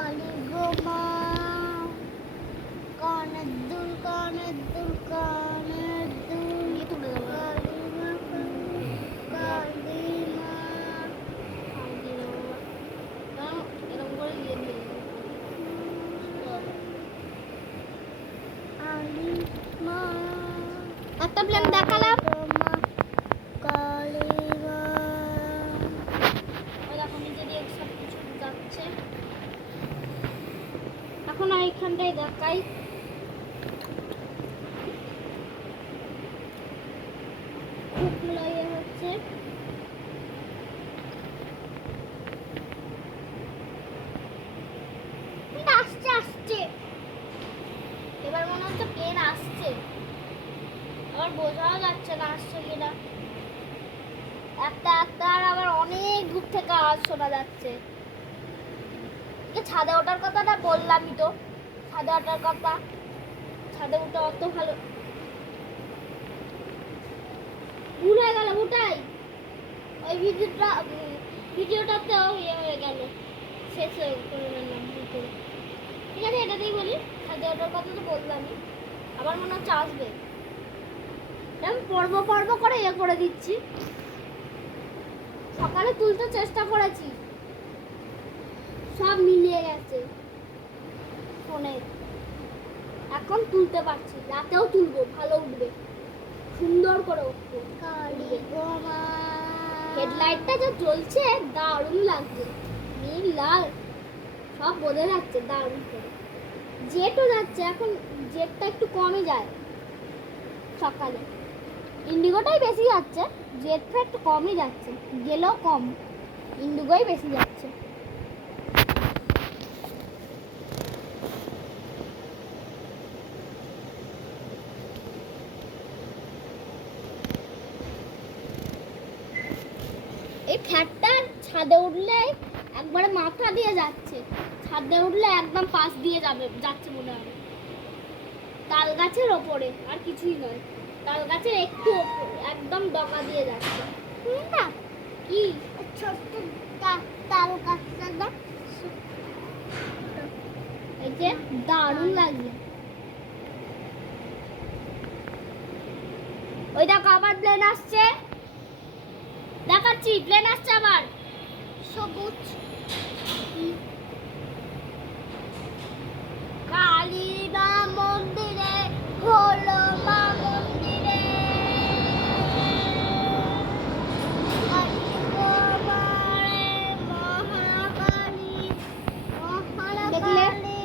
কালী গো মা, কানের দুল কানের দুল কানের দুল, কালী মা কালী মা, এরকম করে দিয়ে দিয়ে কালী মা, একটা প্ল্যান দেখালাম। কালী মা। ওই দেখো নিচে দিয়ে সব কিছু যাচ্ছে। এখন আর এখানটাই দেখাই। খুব লয়ে হচ্ছে। আসছে আসছে, এবার মনে হচ্ছে প্লেন আসছে, আবার বোঝাও যাচ্ছে না আসছে কিনা। একটা একটা আর আবার অনেক দূর থেকে আওয়াজ শোনা যাচ্ছে। ছাদে ওঠার কথাটা বললামই তো, ছাদে ওঠার কথা। ছাদে উঠে অত ভালো ভুল হয়ে গেল। ওটাই ওই ভিডিওটাতেও ইয়ে হয়ে গেল, শেষ হয়ে করে নিলাম ভুল। ঠিক আছে, এটাতেই বলি। ছাদে ওঠার কথা তো বললামই, আবার মনে হচ্ছে আসবে। আমি পর্ব পর্ব করে ইয়ে করে দিচ্ছি। সকালে তুলতে চেষ্টা করেছি, সব মিলিয়ে গেছে ফোনে। এখন তুলতে পারছি, রাতেও তুলবো, ভালো উঠবে, সুন্দর করে উঠবো। কালী গো মা। হেডলাইটটা যা জ্বলছে দারুণ লাগছে, নীল লাল সব বোঝা যাচ্ছে দারুণ করে। জেটও যাচ্ছে, এখন জেটটা একটু কমই যায় সকালে। ইন্ডিগোটাই বেশি যাচ্ছে, জেটটা একটু কমই যাচ্ছে, গেলেও কম, ইন্ডিগোই বেশি যাচ্ছে। এই ফ্যাটটা ছাদে উঠলে একবারে মাথা দিয়ে যাচ্ছে, ছাদে উঠলে একদম পাশ দিয়ে যাচ্ছে মনে হয়। তাল গাছের ওপরে, আর কিছুই নয়, তাল গাছের একটু ওপরে একদম ডগা দিয়ে যাচ্ছে। না কি ছোট্ট তাল গাছটা না, এই যে দারুণ লাগছে। ওই দেখো আবার প্লেন আসছে, দেখাচ্ছি প্লেন আসছে আবার। সবুজ কালী